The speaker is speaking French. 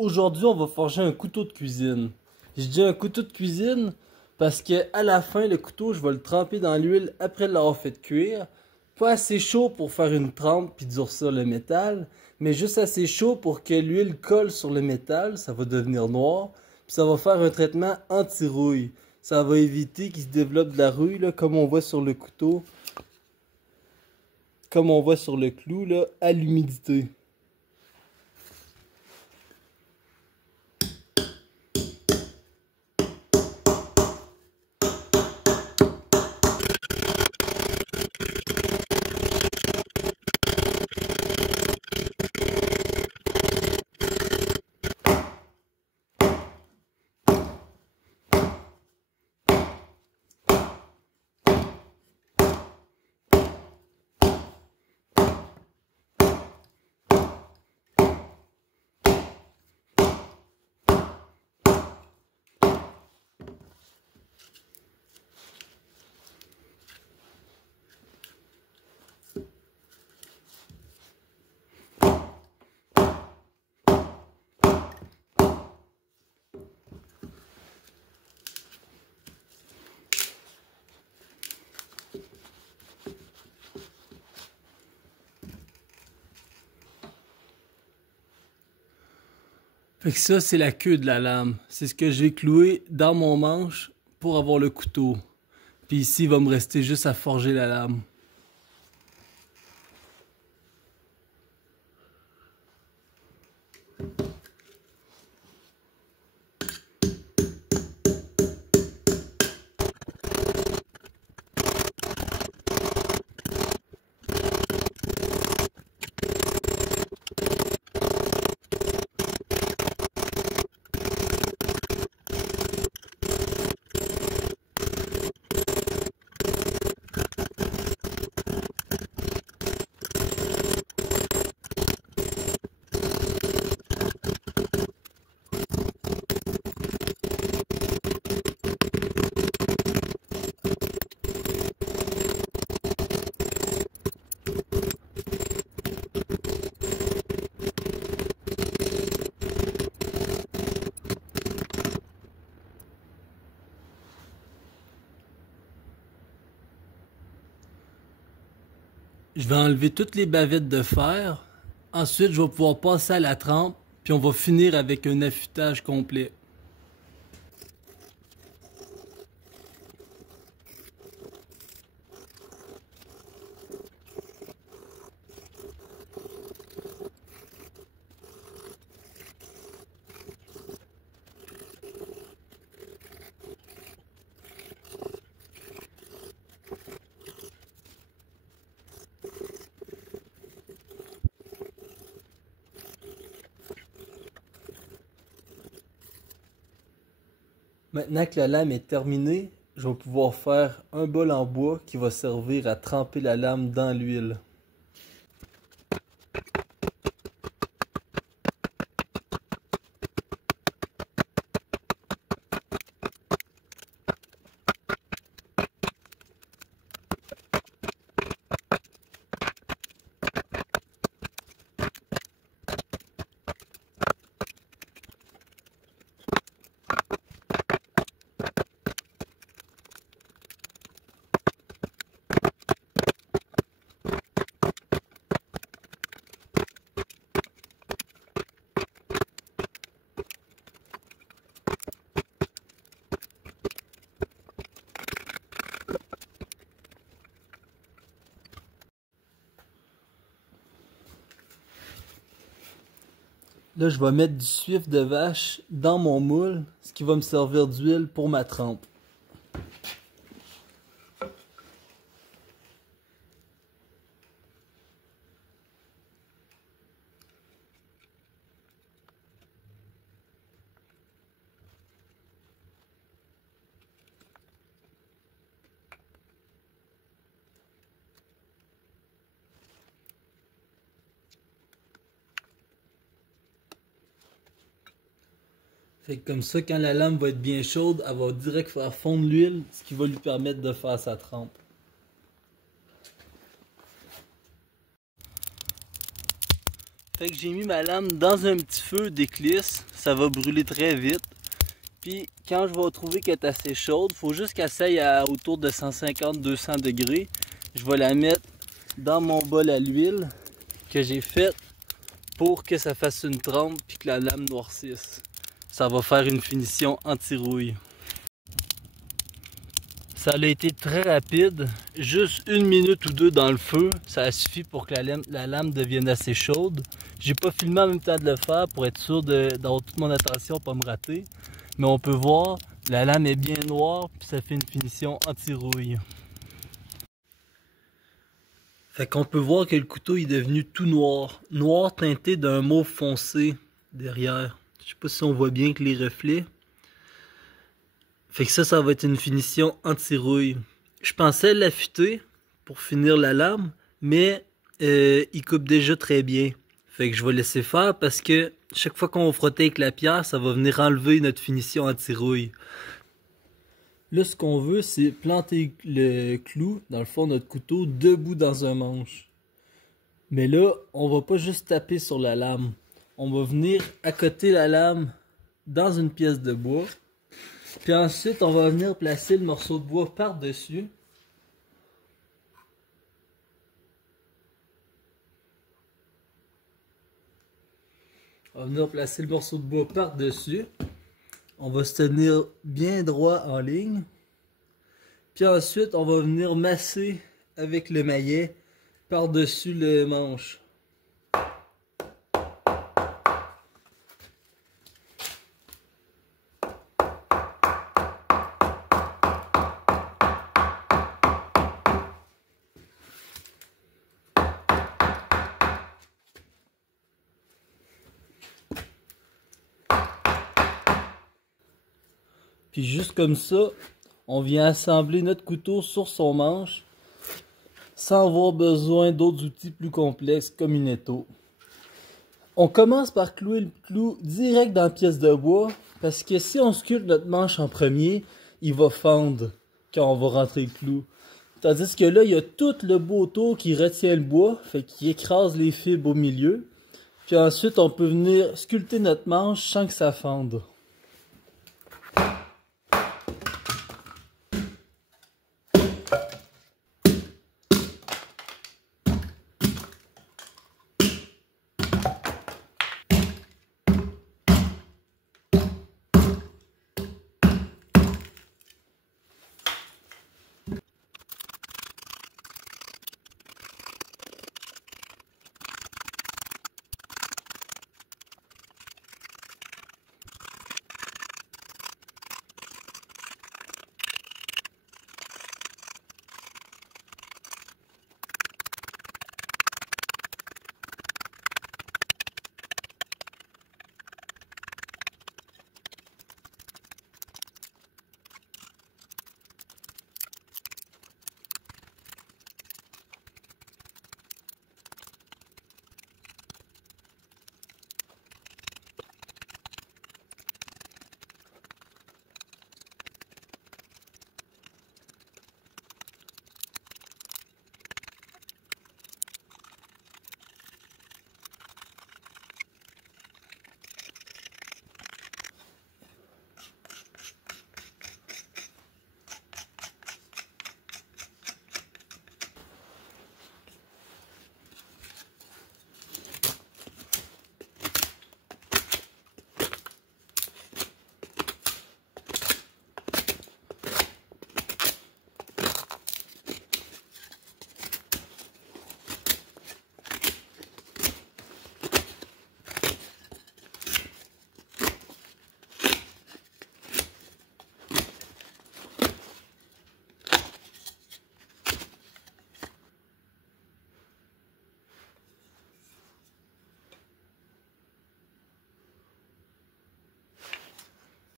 Aujourd'hui, on va forger un couteau de cuisine. Je dis un couteau de cuisine parce que à la fin, le couteau, je vais le tremper dans l'huile après l'avoir fait cuire. Pas assez chaud pour faire une trempe puis durcir le métal, mais juste assez chaud pour que l'huile colle sur le métal, ça va devenir noir, puis ça va faire un traitement anti-rouille. Ça va éviter qu'il se développe de la rouille, là, comme on voit sur le couteau, comme on voit sur le clou, là, à l'humidité. Fait que ça, c'est la queue de la lame. C'est ce que j'ai cloué dans mon manche pour avoir le couteau. Puis ici, il va me rester juste à forger la lame. Je vais enlever toutes les bavettes de fer. Ensuite, je vais pouvoir passer à la trempe, puis on va finir avec un affûtage complet. Maintenant que la lame est terminée, je vais pouvoir faire un bol en bois qui va servir à tremper la lame dans l'huile. Là, je vais mettre du suif de vache dans mon moule, ce qui va me servir d'huile pour ma trempe. Fait que comme ça, quand la lame va être bien chaude, elle va direct faire fondre l'huile, ce qui va lui permettre de faire sa trempe. Fait que j'ai mis ma lame dans un petit feu d'éclisse, ça va brûler très vite. Puis quand je vais trouver qu'elle est assez chaude, faut juste qu'elle s'aille à autour de 150-200 degrés. Je vais la mettre dans mon bol à l'huile que j'ai fait pour que ça fasse une trempe puis que la lame noircisse. Ça va faire une finition anti-rouille. Ça a été très rapide, juste 1 minute ou 2 dans le feu, ça a suffi pour que la lame devienne assez chaude. J'ai pas filmé en même temps de le faire pour être sûr d'avoir toute mon attention, pas me rater. Mais on peut voir, la lame est bien noire, puis ça fait une finition anti-rouille. Fait qu'on peut voir que le couteau est devenu tout noir, noir teinté d'un mauve foncé derrière. Je sais pas si on voit bien que les reflets. Fait que ça va être une finition anti-rouille. Je pensais l'affûter pour finir la lame, mais il coupe déjà très bien. Fait que je vais laisser faire parce que chaque fois qu'on va frotter avec la pierre, ça va venir enlever notre finition anti-rouille. Là, ce qu'on veut, c'est planter le clou dans le fond de notre couteau debout dans un manche. Mais là, on va pas juste taper sur la lame. On va venir accoter la lame dans une pièce de bois. Puis ensuite, on va venir placer le morceau de bois par-dessus. On va venir placer le morceau de bois par-dessus. On va se tenir bien droit en ligne. Puis ensuite, on va venir masser avec le maillet par-dessus le manche. Puis juste comme ça, on vient assembler notre couteau sur son manche sans avoir besoin d'autres outils plus complexes comme une étau. On commence par clouer le clou direct dans la pièce de bois parce que si on sculpte notre manche en premier, il va fendre quand on va rentrer le clou. Tandis que là, il y a tout le bout autour qui retient le bois, fait qu'il écrase les fibres au milieu. Puis ensuite, on peut venir sculpter notre manche sans que ça fende.